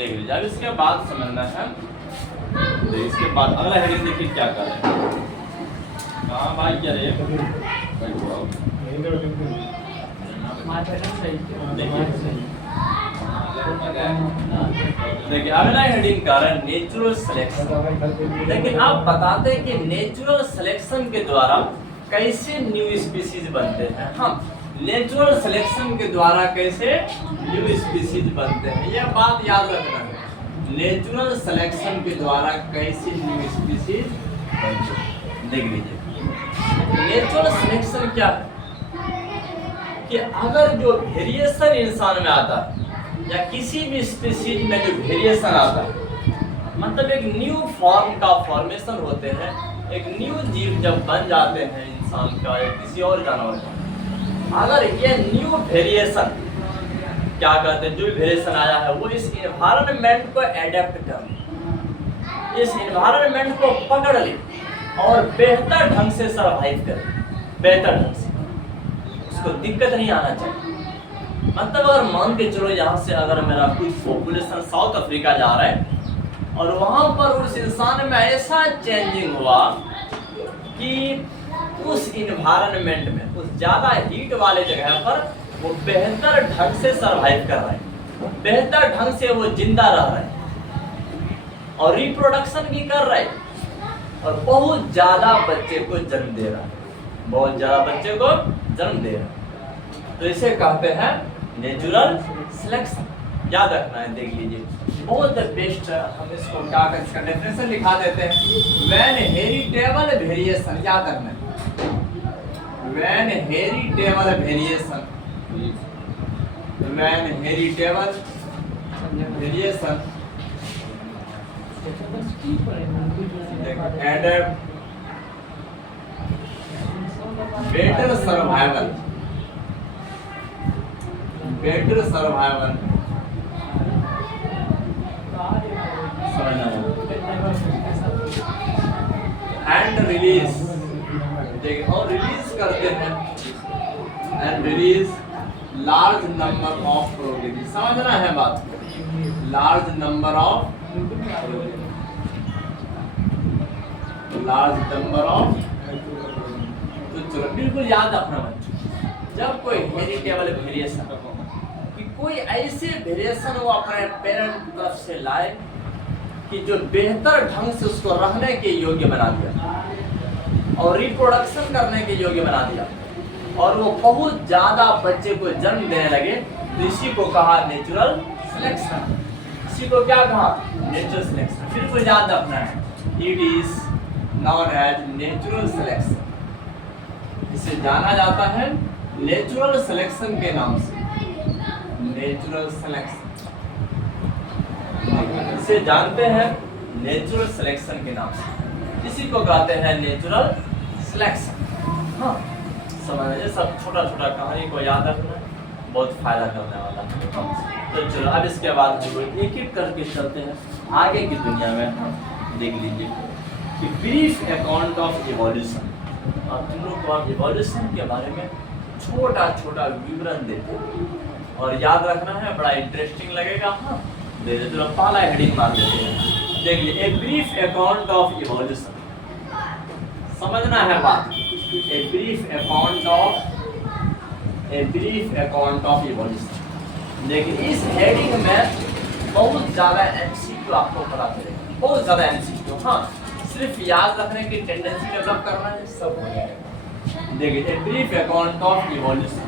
देख लीजिए। अब इसके बाद समझना है, इसके बाद अगला हेडिंग देखिए क्या कर रहे हैं। कहाँ भाई क्या रे देखिए अगला हेडिंग कर रहे हैं नेचुरल सिलेक्शन। लेकिन आप बताते हैं कि नेचुरल सिलेक्शन के द्वारा कैसे न्यू स्पीसीज बनते हैं। हम नेचुरल सिलेक्शन के द्वारा कैसे न्यू स्पीसीज बनते हैं, यह बात याद रखना है। नेचुरल सिलेक्शन के द्वारा कैसे न्यू स्पीसीज बनते हैं, देख लीजिए। नेचुरल सिलेक्शन क्या है कि अगर जो वेरिएशन इंसान में आता है या किसी भी स्पीसीज में जो वेरिएशन आता है, मतलब एक न्यू फॉर्म का फॉर्मेशन होते हैं, एक न्यू जीव जब बन जाते हैं इंसान का या किसी और जानवर का, अगर ये न्यू वेरिएशन क्या कहते हैं, जो वेरिएशन आया है वो इस एनवायरनमेंट को एडेप्ट कर, इस एनवायरनमेंट को पकड़ ले और बेहतर ढंग से सरवाइव करे, बेहतर ढंग से, उसको दिक्कत नहीं आना चाहिए। मतलब अगर मान के चलो यहाँ से अगर मेरा कोई पॉपुलेशन साउथ अफ्रीका जा रहा है और वहाँ पर उस इंसान में ऐसा चेंजिंग हुआ कि उस इन्वायरमेंट में, उस ज़्यादा हीट वाले जगह पर वो बेहतर ढंग से सरवाइव कर रहा है, बेहतर ढंग से वो जिंदा रह रहा है और रिप्रोडक्शन भी कर रहा है और बहुत ज़्यादा बच्चे को जन्म दे रहा है, बहुत ज़्यादा बच्चे को जन्म दे रहा है। तो इसे कहते हैं नेचुरल सिलेक्शन, याद रखना है। देख लीजिए बहुत बेस्ट, हम इसको क्या कर, इसका डेफिनेशन लिखा देते हैं। व्हेन हेरिटेबल वेरिएशन, याद रखना है, when heritable variation, when heritable variation adapt better survival, better survival and release, देखिए और रिलीज करते हैं, and release large number of protein, समझना है बात को, large number of, large number of. तो चलो बिल्कुल याद रखना बच्चों, जब कोई हेरिटेबल वेरिएशन, कि कोई ऐसे वेरिएशन वो अपने पेरेंट तरफ से लाए कि जो बेहतर ढंग से उसको रहने के योग्य बना दिया और रिप्रोडक्शन करने के योग्य बना दिया और वो बहुत ज़्यादा बच्चे को जन्म देने लगे, तो इसी को कहा नेचुरल सिलेक्शन। इसी को क्या कहा, नेचुरल सिलेक्शन। फिर को याद रखना है, it is known as natural selection, इसे जाना जाता है नेचुरल सिलेक्शन के नाम से, नेचुरल सिलेक्शन, इसे जानते हैं नेचुरल सिलेक्शन के नाम से, इसी को कहते हैं नेचुरल सिलेक्शन। हाँ समझ, सब छोटा छोटा कहानी को याद रखना बहुत फायदा करने वाला है। तो चलो अब इसके बाद हम लोग एक एक करके चलते हैं आगे की दुनिया में। देख लीजिए कि ब्रीफ अकाउंट ऑफ इवोल्यूशन, और तुम लोग को आप इवोल्यूशन के बारे में छोटा छोटा विवरण देते हैं और याद रखना है, बड़ा इंटरेस्टिंग लगेगा। हाँ दे दे, तो पहला हेडिंग मार देते हैं। देखिए a brief account of evolution, समझना है बात, a brief account of, a brief account of evolution. देखिए इस हेडिंग में बहुत ज़्यादा एमसीक्यू आपको पता चलेगा, बहुत ज़्यादा एमसीक्यू। हाँ सिर्फ याद रखने की टेंडेंसी डेवलप करना है, सब हो जाएगा। देखिए a brief account of evolution,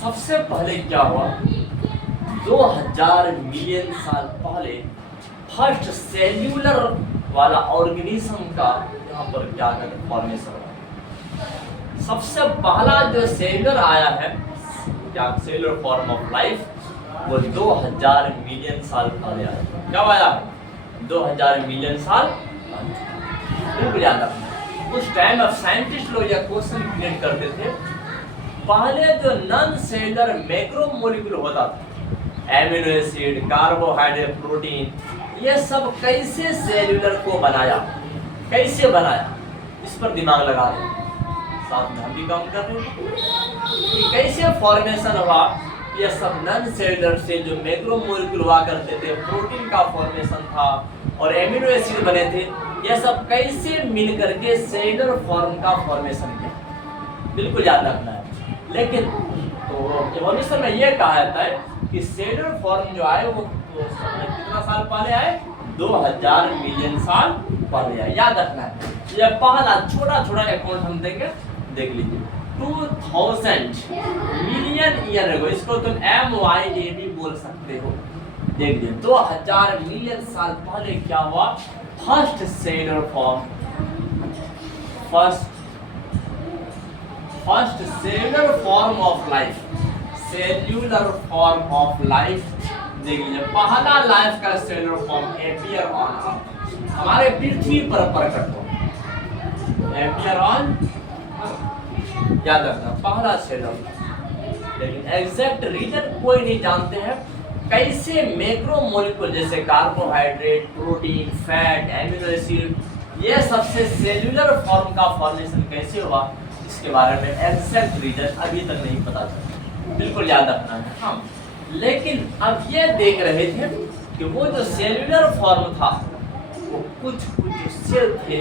सबसे पहले क्या हुआ, 2000 मिलियन साल पहले फर्स्ट सेल्यूलर वाला ऑर्गेनिज्म का यहाँ पर क्या कहते फॉर्मेशन हुआ। सबसे पहला जो सेल्यूलर आया है, क्या सेल्यूलर फॉर्म ऑफ लाइफ, वो 2000 मिलियन साल पहले आया। कब आया, 2000 मिलियन साल। बिल्कुल याद रखना, उस टाइम अब साइंटिस्ट लोग यह क्वेश्चन क्रिएट करते थे, पहले जो नॉन सेल्यूलर मैक्रो मॉलिक्यूल होता था, एमिनो एसिड, कार्बोहाइड्रेट, प्रोटीन, ये सब कैसे सेल्यूलर को बनाया, कैसे बनाया, इस पर दिमाग लगा रहे हैं, साथ में हम भी काम कर रहे हैं कि कैसे फॉर्मेशन हुआ ये सब नॉन सेलुलर सेल जो मैक्रोमोलेक्यूल हुआ करते थे, प्रोटीन का फॉर्मेशन था और एमिनो एसिड बने थे, ये सब कैसे मिल करके सेलुलर फॉर्म का फॉर्मेशन किया, बिल्कुल याद रखना है। लेकिन तो इवोल्यूशन में ये कहा जाता है कि सेलुलर फॉर्म जो आए वो कितना साल पहले आए, 2000 मिलियन साल पहले आए, याद रखना है। ये पहला छोटा छोटा अकाउंट हम देंगे, देख लीजिए 2000 मिलियन ईयर एगो, इसको तुम MYA भी बोल सकते हो। देख लीजिए 2000 मिलियन साल पहले क्या हुआ, first cellular form, first cellular form of life, cellular form of life. देख लीजिए पहला लाइफ का सेलुलर फॉर्म अपीयर ऑन अर्थ, हमारे पृथ्वी पर प्रकट हो, अपीयर ऑन, याद रखना पहला सेलुलर। लेकिन एग्जैक्ट रीजन कोई नहीं जानते हैं, कैसे मैक्रोमोलेक्यूल जैसे carbohydrate, protein, fat, amino acid, ये सबसे सेल्यूलर फॉर्म का फॉर्मेशन कैसे हुआ, इसके बारे में एग्जैक्ट रीजन अभी तक नहीं पता चला, बिल्कुल याद रखना है। हाँ, लेकिन अब ये देख रहे थे कि वो जो सेल्यूलर फॉर्म था वो कुछ जो सेल थे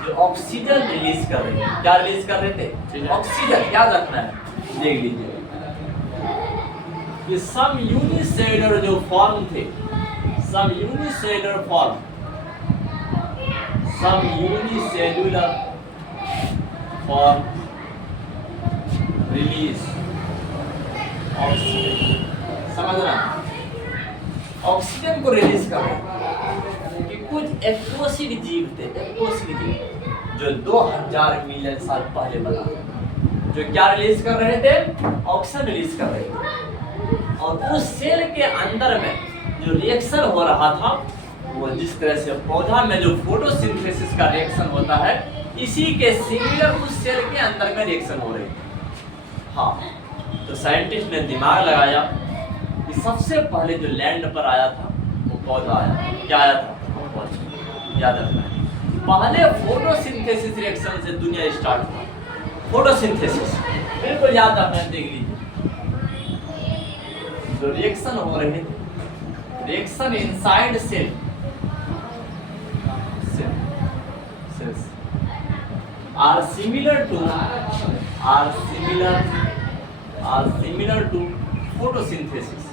जो ऑक्सीजन रिलीज कर रहे थे, क्या रिलीज कर रहे थे, ऑक्सीजन, याद रखना है। देख लीजिए कि सम यूनिसेलुलर जो फॉर्म थे, सम यूनिसेलुलर फॉर्म, सम यूनिसेलुलर फॉर्म रिलीज ऑक्सीजन, समझना, ऑक्सीजन को रिलीज कर रहे हैं कि कुछ एक्वोसिड जीव थे, एक्वोसिड जीव जो 2000 मिलियन साल पहले बना, जो क्या रिलीज कर रहे थे, ऑक्सीजन रिलीज कर रहे थे। और उस सेल के अंदर में जो रिएक्शन हो रहा था वो जिस तरह से पौधा में जो फोटोसिंथेसिस का रिएक्शन होता है, इसी के सिमिलर उस सेल के अंदर में रिएक्शन हो रही है। हाँ, तो साइंटिस्ट ने दिमाग लगाया कि सबसे पहले जो लैंड पर आया था वो पौधा आया, क्या आया था, पौधा, याद रखना है। पहले फोटोसिंथेसिस रिएक्शन से दुनिया स्टार्ट हुआ, फोटोसिंथेसिस, बिल्कुल याद रखना है। देख लीजिए जो रिएक्शन हो रहे थे, reaction inside cell, are similar to photosynthesis,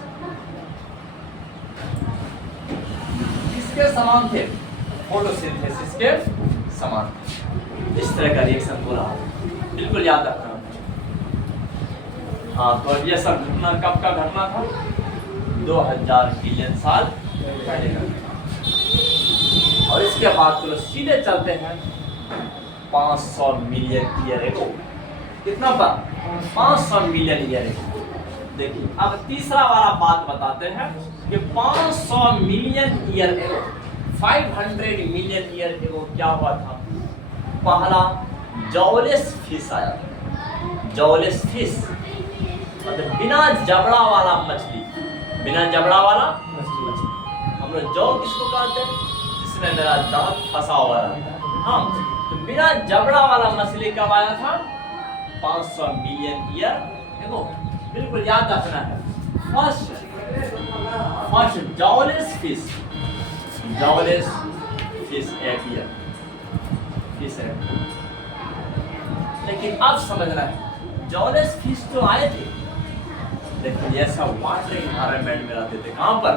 किसके समान थे, फोटोसिंथेसिस के समान। इस तरह का रिएक्शन हो रहा है, बिल्कुल याद रखना। हाँ, तो ये सब घटना कब का घटना था, 2000 मिलियन साल पहले का। और इसके बाद चलो सीधे चलते हैं 500 मिलियन ईयर एगो, कितना पर, 500 मिलियन ईयर एगो। देखिए अब तीसरा वाला बात बताते हैं कि 500 million year ago, 500 million year ago क्या हुआ था, पहला जॉलेस फिश आया था। जॉलेस फिश मतलब बिना जबड़ा वाला मछली, बिना जबड़ा वाला मछली। हम लोग जौ किसको कहते हैं, जिसमें मेरा दांत फंसा हुआ रहता है। हाँ, तो बिना जबड़ा वाला मछली कब आया था, 500 मिलियन ईयर देखो, बिल्कुल याद रखना है। First jawless fish, jawless fish appear, fish appear. लेकिन अब समझना है, जॉलेस फिश तो आए थे, लेकिन ऐसा वाटर एनवायरनमेंट में रहते थे। कहाँ पर,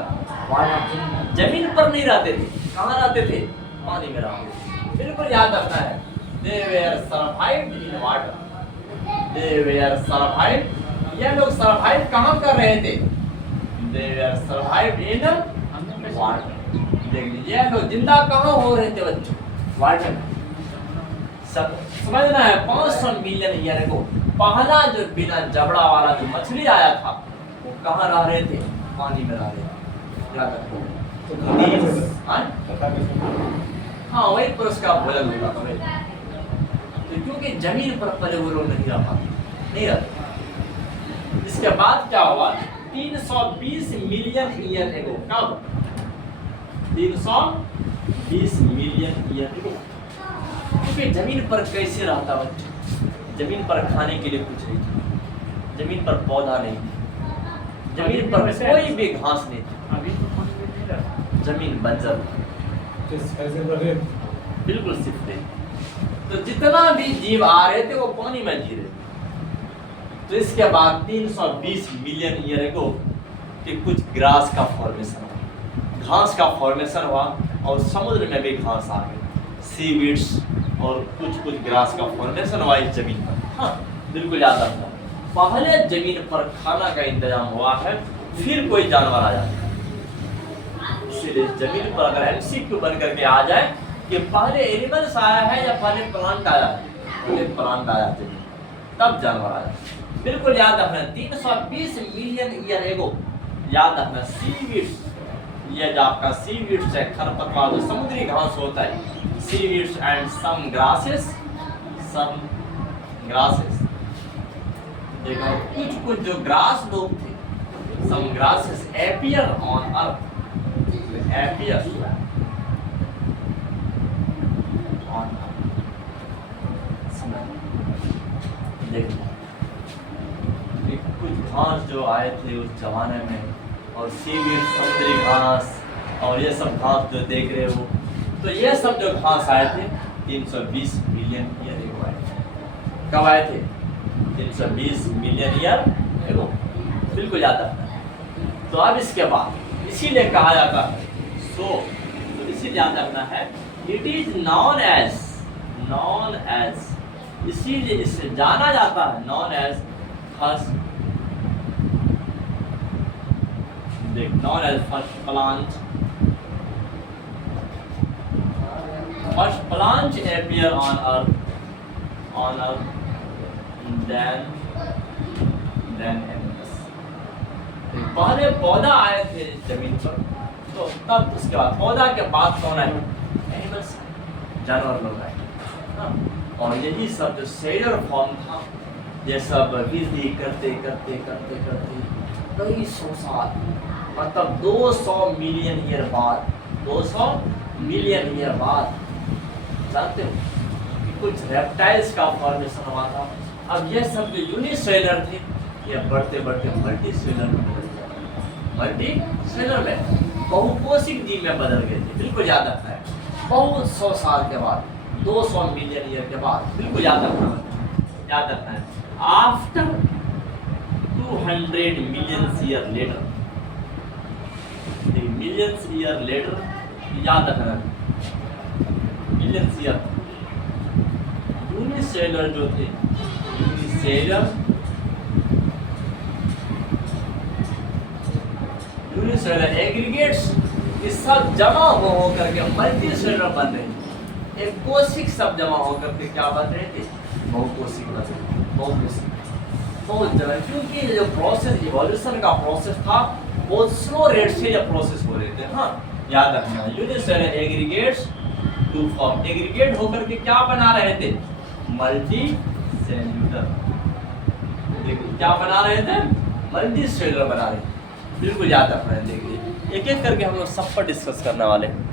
जमीन पर नहीं रहते थे, कहाँ रहते थे, पानी में रहते थे। बिल्कुल याद रखना है, they were survived in water, they were survived, ये लोग सर्वाइव कहाँ कर रहे थे, they were survived in water। देख लीजिए ये लोग जिंदा कहाँ हो रहे थे बच्चों, वाटर में। सब समझना है, 500 मिलियन ईयर को पहला जो बिना जबड़ा वाला जो मछली आया था वो कहाँ रह रहे थे, पानी में रह रहे थे, याद रखो। हाँ, वही पर उसका भोजन होता था भाई, तो क्योंकि जमीन पर पले वो लोग नहीं रह पाते, नहीं रहते। इसके बाद क्या हुआ, 320 मिलियन ईयर एगो, कब, 320 मिलियन ईयर एगो। क्योंकि जमीन पर कैसे रहता बच्चा, जमीन पर खाने के लिए कुछ नहीं था, जमीन पर पौधा नहीं था, जमीन पर कोई भी घास नहीं थी, अभी तो पानी में नहीं रहा। जमीन बंजर, बिल्कुल सिर्फ थे। तो जितना भी जीव आ रहे थे वो पानी में जी रहे थे। तो इसके बाद 320 मिलियन ईयर एगो कि कुछ ग्रास का फॉर्मेशन हुआ, घास का फॉर्मेशन हुआ, और समुद्र में भी घास आ गई, सीवीड्स और कुछ कुछ ग्रास का फॉर्मेशन हुआ इस जमीन पर। हाँ, बिल्कुल याद रखना, पहले जमीन पर खाना का इंतजाम हुआ है, फिर कोई जानवर आ जाता है। इसलिए जमीन पर अगर एमसीक्यू बन करके आ जाए कि पहले एनिमल्स आया है या पहले प्लांट आया है, पहले प्लांट आया जमीन, तब जानवर आया। बिल्कुल याद रखना, 320 मिलियन ईयर एगो, याद रखना सीवीड्स, ये जो आपका सीवीड्स है, खरपतवार जो समुद्री घास होता है, सीवीड्स एंड सम ग्रासेस, देखो कुछ कुछ जो ग्रास लोग थे, some grasses appear on earth, appear on earth. देखो कुछ घास जो आए थे उस जमाने में, और सीवीड समुद्री घास, और ये सब घास जो देख रहे हो, तो ये सब जो घास आए थे 320 मिलियन ईयर एगो आए थे। कब आए थे? 320 मिलियन ईयर एगो, बिल्कुल याद रखना है। तो अब इसके बाद इसीलिए कहा जाता है, तो इसीलिए याद रखना है, इट इज नॉन एज, इसीलिए इसे जाना जाता है known as first, known as first plant appear on earth, then animals। पहले पौधा आए थे जमीन पर, तो तब उसके बाद पौधा के बाद कौन आए? एनिमल्स, जानवर लोग आए। हाँ, और यही सब जो सेलर फॉर्म था, ये सब वृद्धि करते करते करते करते कई सौ साल, मतलब 200 मिलियन ईयर बाद, 200 मिलियन ईयर बाद, जानते हो कि कुछ रेप्टाइल्स का फॉर्मेशन हुआ था। अब ये सब जो यूनिसेलर थे, ये बढ़ते बढ़ते मल्टी सेलर में बदल गए, मल्टी सेलर में बहुकोशिक जीव में बदल गए थे। बिल्कुल याद रखना है, बहुत 100 साल के बाद, 200 मिलियन ईयर के बाद, बिल्कुल याद रखना है। After 200 million year later, millions year later, याद रखना, मिलियंस ईयर, यूनिसेलर जो थे, यूनिसेलर एग्रीगेट्स, ये सब जमा हो करके मल्टी सेलर बन रहे थे। एक कोशिक सब जमा हो करके क्या बन रहे थे? बहुकोशिक बन रहे थे, बहुकोशिक, बहुत जगह, क्योंकि ये जो प्रोसेस, इवोल्यूशन का प्रोसेस था, बहुत स्लो रेट से ये प्रोसेस हो रहे थे। हाँ, याद रखना, unicellular aggregates to form, aggregate होकर के क्या बना रहे थे? Multicellular. देखिए क्या बना रहे थे? मल्टी सेल्यूलर बना रहे थे। बिल्कुल याद रखना है। देखिए एक एक करके हम लोग सब पर डिस्कस करने वाले हैं।